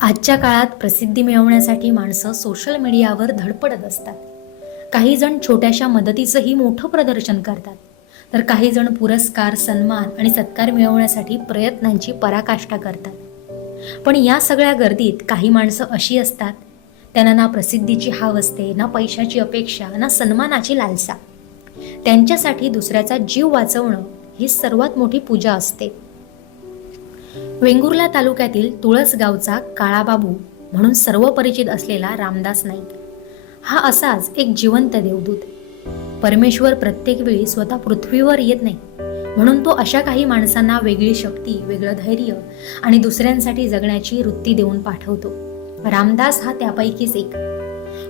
आजच्या काळात प्रसिद्धी मिळवण्यासाठी माणसं सोशल मीडियावर धडपडत असतात. काही जण छोट्याशा मदतीचंही मोठं प्रदर्शन करतात, तर काही जण पुरस्कार, सन्मान आणि सत्कार मिळवण्यासाठी प्रयत्नांची पराकाष्ठा करतात. पण या सगळ्या गर्दीत काही माणसं अशी असतात, त्यांना ना प्रसिद्धीची हाव असते, ना पैशाची अपेक्षा, ना सन्मानाची लालसा. त्यांच्यासाठी दुसऱ्याचा जीव वाचवणं ही सर्वात मोठी पूजा असते. वेंगुर्ला तालुक्यातील तुळस गावचा काळाबाबू म्हणून सर्व परिचित असलेला रामदास नाईक हा असाच एक जिवंत देवदूत. परमेश्वर प्रत्येक वेळी स्वतः पृथ्वीवर येत नाही, म्हणून तो अशा काही माणसांना वेगळी शक्ती, वेगळं धैर्य आणि दुसऱ्यांसाठी जगण्याची वृत्ती देऊन पाठवतो. रामदास हा त्यापैकीच एक.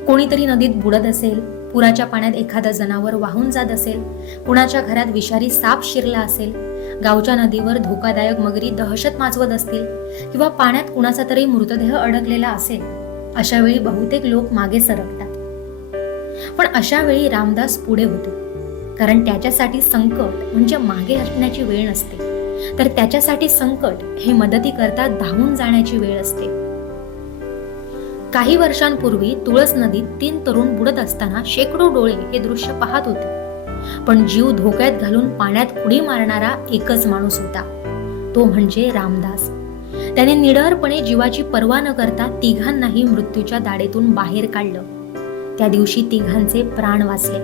कोणीतरी नदीत बुडत असेल, पुराच्या पाण्यात एखादं जनावर वाहून जात असेल, कुणाच्या घरात विषारी साप शिरला असेल, गावच्या नदीवर धोकादायक मगरी दहशत माजवत असतील किंवा पाण्यात कुणाचा तरी मृतदेह अडकलेला असेल, अशा वेळी बहुतेक लोक मागे सरकतात. पण अशा वेळी रामदास पुढे होतो, कारण त्याच्यासाठी संकट म्हणजे मागे हटण्याची वेळ नसते, तर त्याच्यासाठी संकट हे मदतीकरता धावून जाण्याची वेळ असते. काही वर्षांपूर्वी तुळस नदीत 3 तरुण बुडत असताना शेकडो डोळे हे दृश्य पाहत होते. पण जीव धोक्यात घालून पाण्यात उडी मारणारा एकच माणूस होता, तो म्हणजे रामदास. त्याने निडरपणे जीवाची पर्वा न करता तिघांनाही मृत्यूच्या दाढेतून बाहेर काढलं. त्या दिवशी तिघांचे प्राण वाचले.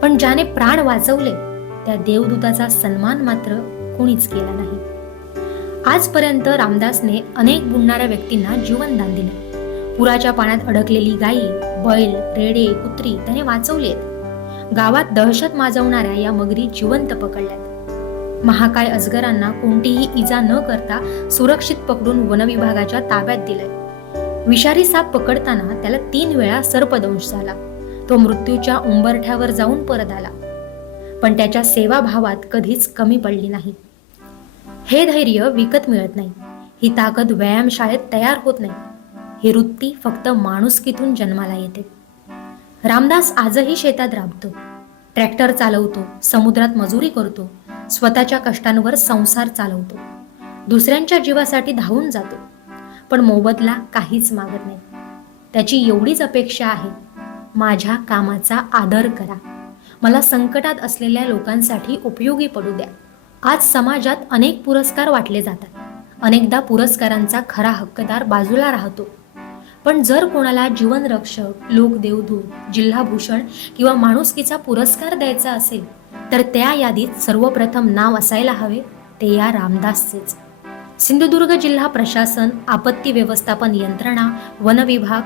पण ज्याने प्राण वाचवले त्या देवदूताचा सन्मान मात्र कोणीच केला नाही. आजपर्यंत रामदासने अनेक बुडणाऱ्या व्यक्तींना जीवनदान दिले. पुराच्या पाण्यात अडकलेली गायी, बैल, रेडे, कुत्री त्याने वाचवलेत. गावात दहशत माजवणाऱ्या या मगरी जिवंत पकडल्यात. महाकाय अजगरांना कोणतीही इजा न करता सुरक्षित पकडून वनविभागाच्या ताब्यात दिलंय. विषारी साप पकडताना त्याला 3 वेळा सर्पदंश झाला. तो मृत्यूच्या उंबरठ्यावर जाऊन परत आला, पण त्याच्या सेवाभावात कधीच कमी पडली नाही. हे धैर्य विकत मिळत नाही, ही ताकद व्यायामशाळेत तयार होत नाही, ही वृत्ती फक्त माणुसकीतून जन्माला येते. रामदास आजही शेतात राबतो, ट्रॅक्टर चालवतो, समुद्रात मजुरी करतो, स्वतःच्या कष्टांवर संसार चालवतो, दुसऱ्यांच्या जीवासाठी धावून जातो, पण मोबदला काहीच मागत नाही. त्याची एवढीच अपेक्षा आहे, माझ्या कामाचा आदर करा, मला संकटात असलेल्या लोकांसाठी उपयोगी पडू द्या. आज समाजात अनेक पुरस्कार वाटले जातात. अनेकदा पुरस्कारांचा खरा हक्कदार बाजूला राहतो. पण जर कोणाला जीवनरक्षक, लोकदेवदूत, जिल्हाभूषण किंवा माणुसकीचा पुरस्कार द्यायचा असेल, तर त्या यादीत सर्वप्रथम नाव असायला हवे ते या रामदासचेच. सिंधुदुर्ग जिल्हा प्रशासन, आपत्ती व्यवस्थापन यंत्रणा, वन विभाग,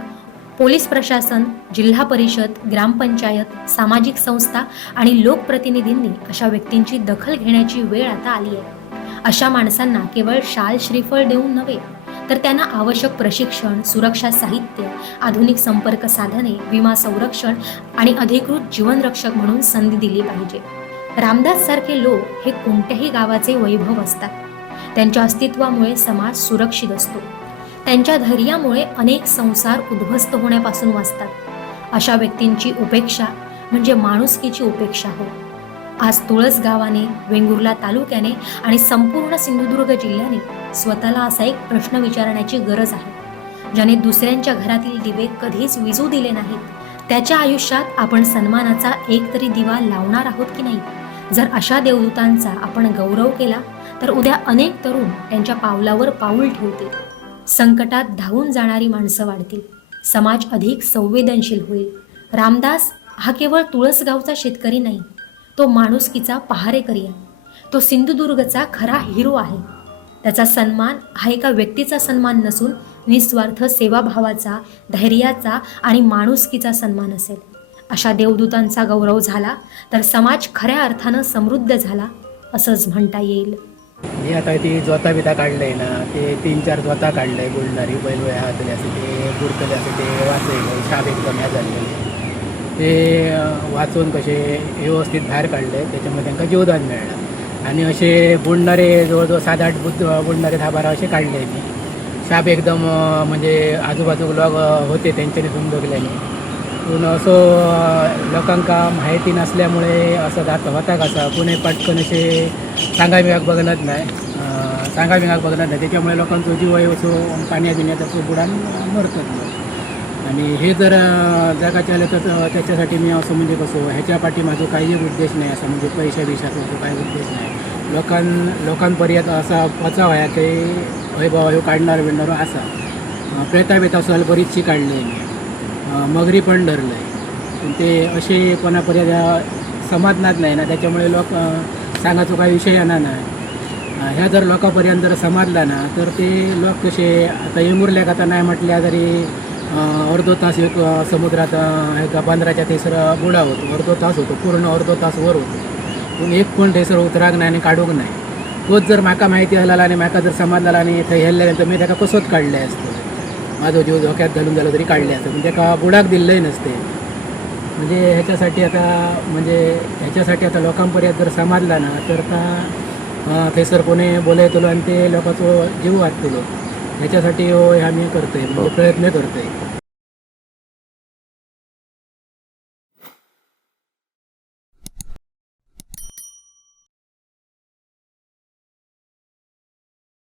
पोलीस प्रशासन, जिल्हा परिषद, ग्रामपंचायत, सामाजिक संस्था आणि लोकप्रतिनिधींनी अशा व्यक्तींची दखल घेण्याची वेळ आता आली आहे. अशा माणसांना केवळ शाल श्रीफळ देऊन नव्हे, तर त्यांना आवश्यक प्रशिक्षण, सुरक्षा साहित्य, आधुनिक संपर्क साधने, विमा संरक्षण आणि अधिकृत जीवनरक्षक म्हणून संधी दिली पाहिजे. रामदास सारखे लोक हे कोणत्याही गावाचे वैभव असतात. त्यांच्या अस्तित्वामुळे समाज सुरक्षित असतो. त्यांच्या धैर्यामुळे अनेक संसार उद्ध्वस्त होण्यापासून वाचतात. अशा व्यक्तींची उपेक्षा म्हणजे माणुसकीची उपेक्षा हो. आज तुळस गावाने, वेंगुर्ला तालुक्याने आणि संपूर्ण सिंधुदुर्ग जिल्ह्याने स्वतःला असा एक प्रश्न विचारण्याची गरज आहे, ज्याने दुसऱ्यांच्या घरातील दिवे कधीच विझू दिले नाहीत, त्याच्या आयुष्यात आपण सन्मानाचा एक तरी दिवा लावणार आहोत की नाही. जर अशा देवदूतांचा आपण गौरव केला तर उद्या अनेक तरुण त्यांच्या पावलावर पाऊल ठेवतील. संकटात धावून जाणारी माणसं वाढतील, समाज अधिक संवेदनशील होईल. रामदास हा केवळ तुळसगावचा शेतकरी नाही, तो माणुसकीचा पहारेकरी आहे. तो सिंधुदुर्गचा खरा हिरो आहे. त्याचा सन्मान हा एका व्यक्तीचा सन्मान नसून निस्वार्थ सेवाभावाचा, धैर्याचा आणि माणुसकीचा सन्मान असेल. अशा देवदूतांचा गौरव झाला तर समाज खऱ्या अर्थानं समृद्ध झाला असंच म्हणता येईल. मी आता ती जोता बिता काढलंय ना, ते 3-4 जोता काढलंय, बोलणारी बैल वया हातले असे ते बुरकले असे ते वाचले, शाप एकदम ह्या झाले ते वाचून कसे व्यवस्थित बाहेर काढले, त्याच्यामुळे त्यांना जीवदान मिळालं. आणि असे बुडणारे जवळजवळ 7-8 बुडणारे 10-12 असे काढले मी. शाप एकदम म्हणजे आजूबाजू लोक होते त्यांच्याने समजवल्याने, पण असं लोकांका माहिती नसल्यामुळे असं जात होता कसा कोणी पटकन असे सांगायला बघत नाही. सांगा बिंगाक बघणार नाही, त्याच्यामुळे लोकांचो जीव असो पाण्यात बिण्यात असो बुडान मरतात लोक. आणि हे जर जगाचे आले तर त्याच्यासाठी मी असं म्हणजे कसं ह्याच्या पाठी माझं काही उद्देश नाही, असा म्हणजे पैशा बिशाचा असं काही उद्देश नाही. लोकांपर्यंत असा पोचावा आहे की हय बाबा ह्यो काढणार बिडणार असा प्रेता बेता सहल बरीचशी काढली आहे मी, मगरी पण धरलं आहे. पण ते असे कोणापर्यंत समाजनात नाही ना, त्याच्यामुळे लोक सांगायचो काही विषय येणार नाही. ह्या जर लोकांपर्यंत जर समाजला ना तर ते लोक कसे आता येमुरल्याक आता नाही म्हटल्या तरी अर्धो तास एक समुद्रात एका बंदराच्या थंयसर बुडा होतो, अर्धो तास होतो, पूर्ण अर्धो तास वर होतो. पूण एक कोण थंयसर उतराक नाही आणि काडूंक नाही. तोच जर म्हाका माहिती आला आणि म्हाका जर समजला आणि थंय हेल्ले तर मी ताका कसोच काडले असतो, माझो जीव धोक्यात घालून जालो तरी काडले असते, पण ताका बुडाक दिल्लंय नसते. म्हणजे ह्याच्यासाठी आता लोकांपर्यंत जर समजला ना तर थंयसर कोणी बोलयतलो आणि ते लोकांचो जीव वाचतलो. ह्याच्यासाठी ह्या मी करतोय, म्हणजे प्रयत्न करतोय.